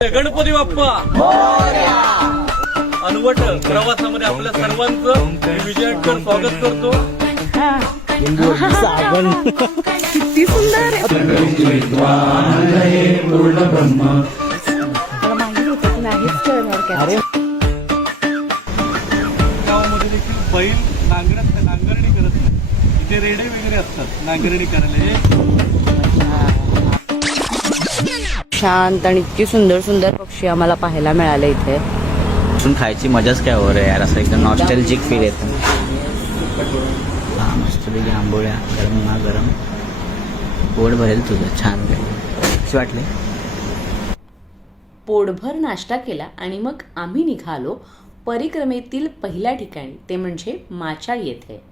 गणपती बाप्पा अनवट प्रवासामध्ये आपल्या सर्वांचं विजयकर स्वागत करतो. साबण किती सुंदर आहे. मला माहिती होतं की नाहीच कळणार काय. अरे गावामध्ये देखील बैल नांगरणी करत नाही. इथे रेडे वगैरे असतात नांगरणी करायला. शांत आणि इतकी सुंदर सुंदर पक्षी आम्हाला पाहायला मिळाले इथे. खायची मजाच काय हो रे यार, असं एकदम नॉस्टॅल्जिक फील येतं. हा मस्तपैकी आंबोळ्या गरम ना गरम, पोट भरेल तुझं. छान काय कशी वाटले? पोटभर नाश्ता केला आणि मग आम्ही निघालो परिक्रमेतील पहिल्या ठिकाणी, ते म्हणजे माचाळ येथे.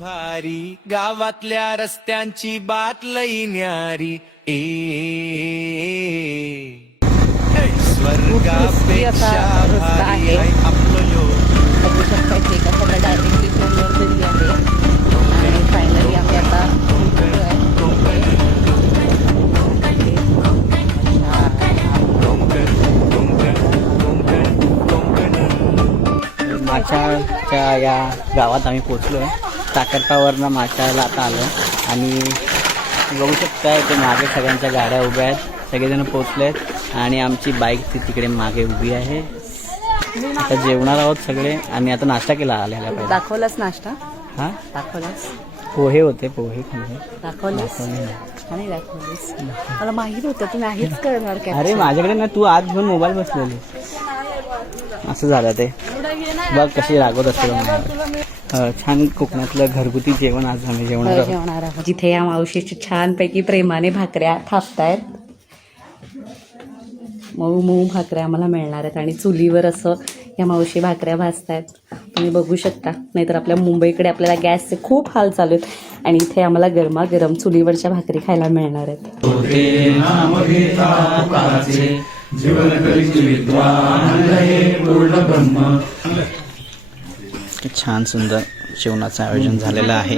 भारी गावातल्या रस्त्यांची बात लई न्यारी स्वर्गापेक्षा भारी आहे आपलं लोक. बघू शकता इथे एका सगळं डायरेक्टली फोनवर तरी आहे. आणि फायनली आम्ही आता माचाळच्या या गावात आम्ही पोचलो आहे. साखरपावरनं माचाळला आता आलो आणि बघू शकता इथे मागे सगळ्यांच्या गाड्या उभ्या आहेत. सगळेजण पोचले आहेत आणि आमची बाईक ती तिकडे मागे उभी आहे. आता जेवणार आहोत सगळे आणि आता नाश्ता केला आलेला पाहिजे. दाखवलास नाश्ता? हा दाखवलास? पोहे होते, पोहे खाल्ले. दाखवलेस आणि दाखवलेस. मला माहित होतं तू नाहीच करणार काय. अरे माझ्याकडे ना, तू आज घेऊन मोबाईल बसलेली. असं झालं ते. बघ कशी रागवत असते. छान कोकणातलं घरगुती जेवण आज आम्ही जेवणार आहोत. जिथे या मावशीची छानपैकी प्रेमाने भाकऱ्या थापतायत. मऊ मऊ भाकऱ्या आम्हाला मिळणार आहेत आणि चुलीवर असं या मावशी भाकऱ्या भाजतायत. तुम्ही बघू शकता. नाहीतर आपल्या मुंबईकडे आपल्याला गॅसचे खूप हाल चालू आहेत आणि इथे आम्हाला गरमागरम चुलीवरच्या भाकरी खायला मिळणार आहेत. छान सुंदर जेवणाचं आयोजन झालेलं आहे.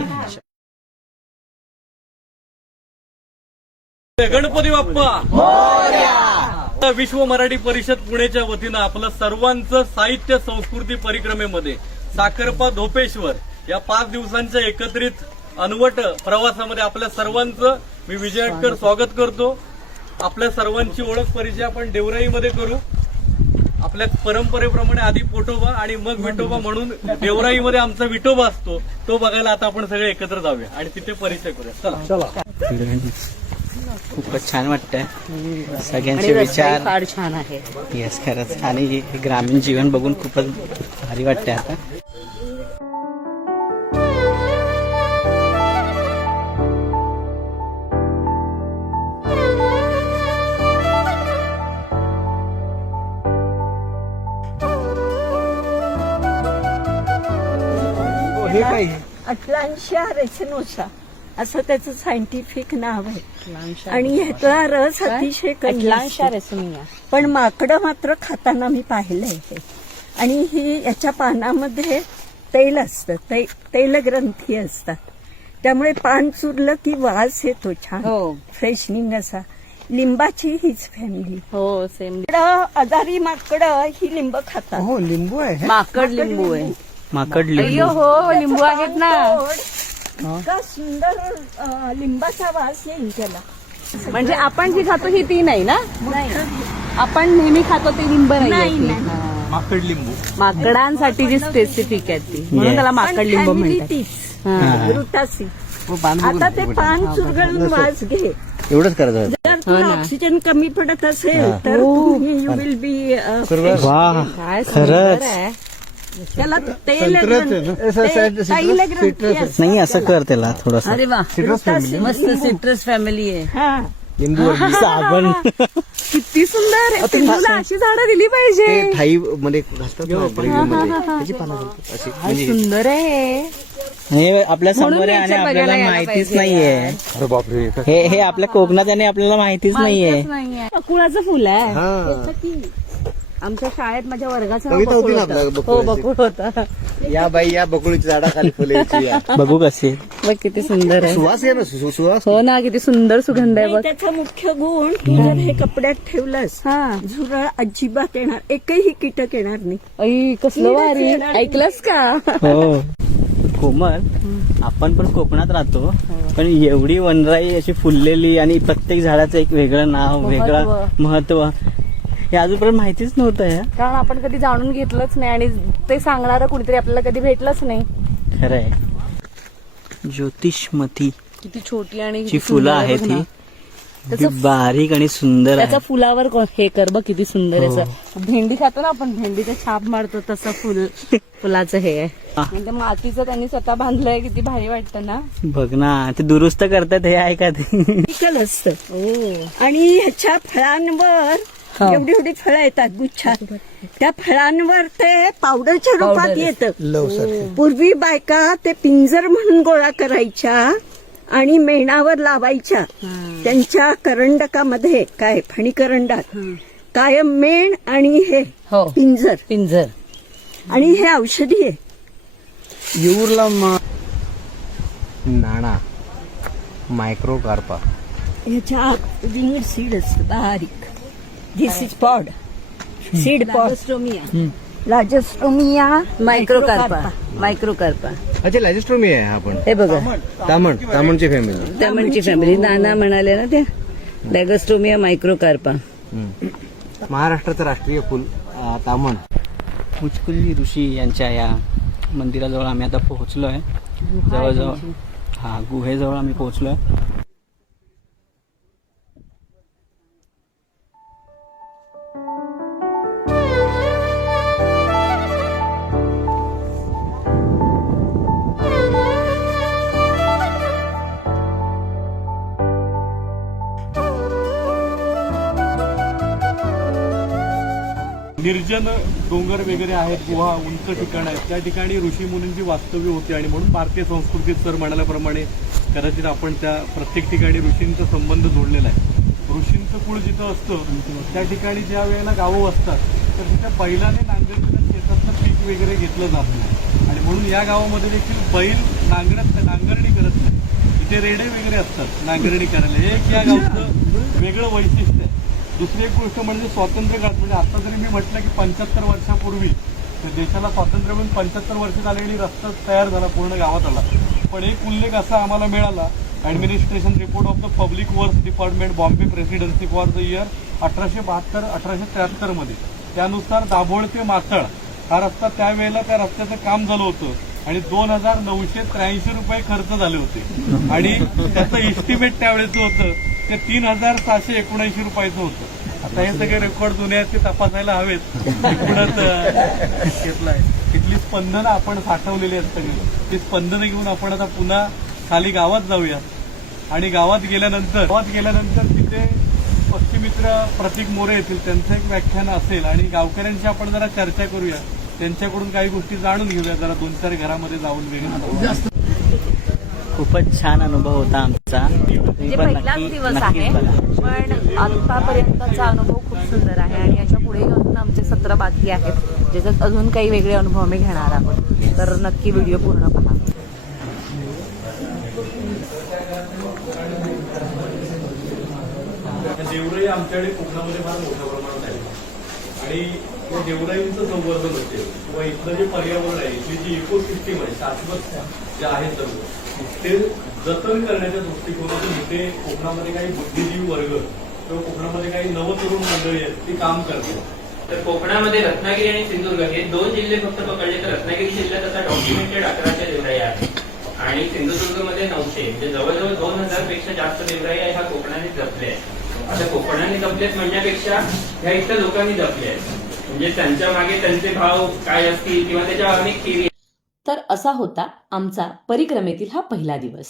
गणपती बाप्पा विश्व मराठी परिषद पुणेच्या वतीनं आपलं सर्वांचं साहित्य संस्कृती परिक्रमेमध्ये साखरपा धोपेश्वर या 5 दिवसांच्या एकत्रित अनवट प्रवासामध्ये आपल्या सर्वांचं मी विजयकर स्वागत करतो. आपल्या सर्वांची ओळख परिचय आपण देवराईमध्ये करू. आपल्या परंपरेप्रमाणे आधी पोटोबा आणि मग विठोबा म्हणून देवराईमध्ये आमचा विठोबा असतो, तो बघायला आता आपण सगळे एकत्र जाऊया आणि तिथे परिचय करूया. चला. खूपच छान वाटतंय. सगळ्यांचे विचार फार छान आहे. येस खरंच. आणि ग्रामीण जीवन बघून खूपच भारी वाटतंय आता. हे काय अटलांशिया रेसिनोसा असं त्याचं सायंटिफिक नाव आहे आणि ह्याचा रस अतिशय कमी असतो. पण माकडं मात्र खाताना मी पाहिलंय हे. आणि ही याच्या पानामध्ये तेल असतं, तेलग्रंथी असतात. त्यामुळे पान चुरलं की वास येतो छान, फ्रेशनिंग असा. लिंबाची हीच फॅमिली. हो सेम. आजारी माकडं ही लिंब खातात. हो लिंबू आहे. माकड लिंबू आहे. माकड लिंबू. अय्यो हो लिंबू आहेत ना. इतका सुंदर लिंबाचा वास येईल त्याला. म्हणजे आपण जी खातो ही ती नाही ना. आपण नेहमी खातो ती लिंब नाही. माकड लिंबू माकडांसाठी जी स्पेसिफिक आहे ती, म्हणून त्याला माकड लिंबू म्हणतात. रुटासी. आता ते पान चुरगळून वास घे. एवढंच करायचं. जर तुला ऑक्सिजन कमी पडत असेल तर यू विल बी. वा काय सुंदर आहे. त्याला नाही असं कर त्याला थोडस. अरे वा मस्त सिट्रस फॅमिली आहे. लिंबू साबण किती सुंदर आहे. पिंटूला अशी झाडं दिली पाहिजे. थाई मध्ये घालतात ना, त्याची पानं अशी. काय सुंदर आहे. हे आपल्या समोर आहे आणि आपल्याला माहितीच नाहीये. हे आपल्या कोकणात आणि आपल्याला माहितीच नाहीये. कुळाचं फुल आहे. आमच्या शाळेत माझ्या वर्गाचं कविता होती ना आपल्या हो बकुळाची. बकुळ होता. या बाई या बकुळीच्या झाडाखाली फुले यायची या. बघू कसे बघ किती सुंदर आहे. सुवास आहे ना सुवास. हो ना, किती सुंदर सुगंध आहे नाही, बघ. त्याचा मुख्य गुण तू जर हे कपड्यात ठेवलंस हा झुरळ अजिबात येणार, एकही कीटक येणार नाही. ऐ कसलं वारी, ऐकलंस का? हो कोमल, आपण पण कोकणात राहतो, पण एवढी वनराई अशी फुललेली आणि प्रत्येक झाडाचं एक वेगळं नाव, वेगळं महत्व, हे अजूनपर्यंत माहितीच नव्हतं या. कारण आपण कधी जाणून घेतलंच नाही आणि ते सांगणारं कुणीतरी आपल्याला कधी भेटलंच नाही. खरंय. ज्योतिषमती किती छोटी आणि जी किती फुलं सुंदर आहेत बघ ना. ही किती बारीक आणि सुंदर त्याचा आहे. फुलावर हे कर बघ किती सुंदर आहे. असं भेंडी खातो ना आपण, भेंडीचं छाप मारतो तसं फुलाचं हे आहे. आणि ते मातीचं त्यांनी स्वतः बांधलंय, किती भारी वाटतं ना. बघ ना, ते दुरुस्त करतात हे आहे का ते. केमिकल असतं आणि ह्याच्या फळांवर एवढी एवढी फळं येतात गुच्छात. त्या फळांवर ते पावडरच्या रूपात येतं. पूर्वी बायका ते पिंजर म्हणून गोळा करायच्या आणि मेणावर लावायच्या. त्यांच्या करंडकामध्ये काय फणीकरंडात कायम मेण आणि हे हो पिंजर आणि हे औषधी आहे. येऊरला नाणा मायक्रोकार्पा. ह्याच्या आत रिंगड सीड असतं बारीक. दिस इज पॉड, सीड पॉड. लाजस्टोमिया मायक्रोकार्पा अच्छा लाजिस्ट्रोमी आहे हा पण. हे बघा तामणची फॅमिली. त्यामणची फॅमिली. नाना म्हणाले ना त्या लॅगस्टोमिया मायक्रोकार्पा. महाराष्ट्राचं राष्ट्रीय फुल तामण. मुचकुल्ली ऋषी यांच्या या मंदिराजवळ आम्ही आता पोहोचलोय. जवळजवळ हा गुहेजवळ आम्ही पोहोचलोय. निर्जन डोंगर वगैरे आहेत, गुहा, उंच ठिकाण आहेत, त्या ठिकाणी ऋषी मुनींची वास्तव्य होती. आणि म्हणून भारतीय संस्कृतीत सर म्हणाल्याप्रमाणे कदाचित आपण त्या प्रत्येक ठिकाणी ऋषींचा संबंध जोडलेला आहे. ऋषींचं कुळ जिथं असतं त्या ठिकाणी ज्या वेळेला गावं असतात तर तिथे बैलाने नांगरलेलं शेतातलं पीक वगैरे घेतलं जात नाही. आणि म्हणून या गावामध्ये देखील बैल नांगरणी करत नाही. इथे रेडे वगैरे असतात नांगरणी करायला. हे एक या गावचं वेगळं वैशिष्ट्य आहे. दुसरी एक गोष्ट म्हणजे स्वातंत्र्य काळात, म्हणजे आता जरी मी म्हटलं की 75 वर्षापूर्वी देशाला स्वातंत्र्य मिळून 75 वर्ष झालेली रस्ता तयार झाला, पूर्ण गावात आला. पण एक उल्लेख असा आम्हाला मिळाला, administration report of the public works department Bombay presidency for the year 1872-1873 मध्ये. त्यानुसार दाभोळ ते मासळ हा रस्ता त्यावेळेला त्या रस्त्याचं काम झालं होतं आणि 2,983 रुपये खर्च झाले होते. आणि त्याचं एस्टिमेट त्यावेळेचं होतं ते 3,779 रुपयाचं होतं. आता हे सगळे रेकॉर्ड जुने आहेत ते तपासायला हवेत. पुढंच घेतलाय. तिथली स्पंदनं आपण साठवलेली आहेत सगळी. ती स्पंदनं घेऊन आपण आता पुन्हा खाली गावात जाऊया. आणि गावात गेल्यानंतर तिथे पक्षीमित्र प्रतीक मोरे येतील, त्यांचं एक व्याख्यान असेल आणि गावकऱ्यांशी आपण जरा चर्चा करूया. त्यांच्याकडून काही गोष्टी जाणून घेऊया, जरा 2-4 घरामध्ये जाऊन वेगळं. खूपच छान अनुभव होता आमचा. म्हणजे पहिलाच दिवस आहे, पण आतापर्यंतचा अनुभव खूप सुंदर आहे. आणि याच्या पुढे अजून आमचे 17 बाकी आहेत, ज्याच्यात अजून काही वेगळे अनुभव आम्ही घेणार आहोत. तर नक्की व्हिडिओ पूर्ण पहा. देवराई आमच्याकडे कोकणामध्ये फार मोठ्या प्रमाणात आहे. आणि या देवराईंचं संवर्धन होते किंवा इथलं जे पर्यावरण आहे, इथली जी इकोसिस्टीम आहे, शाश्वत जे आहे सर्व ते जतन करण्याच्या दृष्टिकोनातून इथे कोकणामध्ये काही बुद्धिजीवी वर्ग किंवा कोकणामध्ये काही नवतरुण मंडळी आहेत ती काम करतात. तर कोकणामध्ये रत्नागिरी आणि सिंधुदुर्ग हे 2 जिल्हे फक्त पकडले तर रत्नागिरी जिल्ह्यात आता डॉक्युमेंटेड 1100 देवराई आहेत आणि सिंधुदुर्गमध्ये 900, म्हणजे जवळजवळ 2000 पेक्षा जास्त देवराई ह्या कोकणाने जपल्या आहेत. आता कोकणाने जपलेत म्हणण्यापेक्षा ह्या इथल्या लोकांनी जपले आहेत. म्हणजे त्यांच्या मागे त्यांचे भाव काय असतील किंवा त्याच्या अनेक थिअरी. तर असा होता आमचा परिक्रमेतील हा पहिला दिवस.